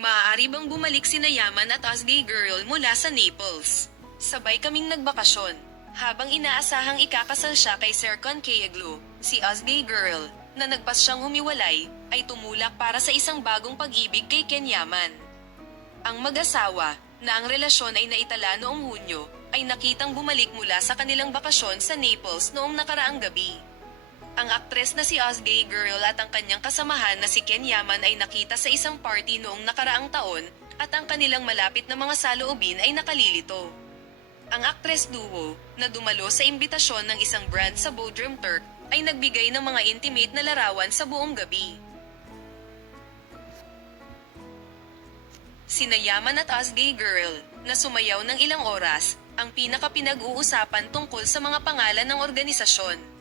Maaari bang bumalik sina Yaman at Osgay Girl mula sa Naples? Sabay kaming nagbakasyon. Habang inaasahang ikakasal siya kay Sir Concayaglo, si Osgay Girl, na nagpas siyang humiwalay, ay tumulak para sa isang bagong pag-ibig kay Ken Yaman. Ang mag-asawa, na ang relasyon ay naitala noong Hunyo, ay nakitang bumalik mula sa kanilang bakasyon sa Naples noong nakaraang gabi. Ang aktres na si Osgay Girl at ang kanyang kasamahan na si Ken Yaman ay nakita sa isang party noong nakaraang taon, at ang kanilang malapit na mga saloobin ay nakalilito. Ang aktres duo, na dumalo sa imbitasyon ng isang brand sa Bodrum Turk, ay nagbigay ng mga intimate na larawan sa buong gabi. Sina Yaman at Osgay Girl, na sumayaw ng ilang oras, ang pinaka-pinag-uusapan tungkol sa mga pangalan ng organisasyon.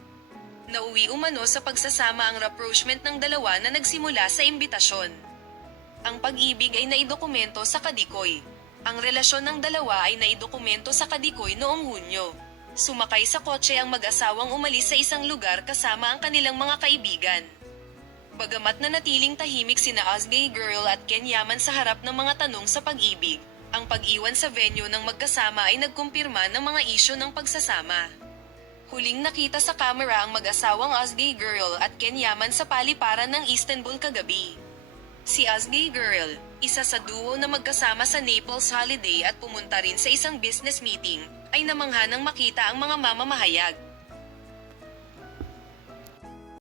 Nauwi umano sa pagsasama ang rapprochement ng dalawa na nagsimula sa imbitasyon. Ang pag-ibig ay naidokumento sa Kadikoy. Ang relasyon ng dalawa ay naidokumento sa Kadikoy noong Hunyo. Sumakay sa kotse ang mag-asawang umalis sa isang lugar kasama ang kanilang mga kaibigan. Bagamat nanatiling tahimik sina Osgay Girl at Ken Yaman sa harap ng mga tanong sa pag-ibig, ang pag-iwan sa venue ng magkasama ay nagkumpirma ng mga isyu ng pagsasama. Huling nakita sa kamera ang mag-asawang Osgay Girl at Ken Yaman sa paliparan ng Istanbul kagabi. Si Osgay Girl, isa sa duo na magkasama sa Naples holiday at pumunta rin sa isang business meeting, ay namangha nang makita ang mga mamamahayag.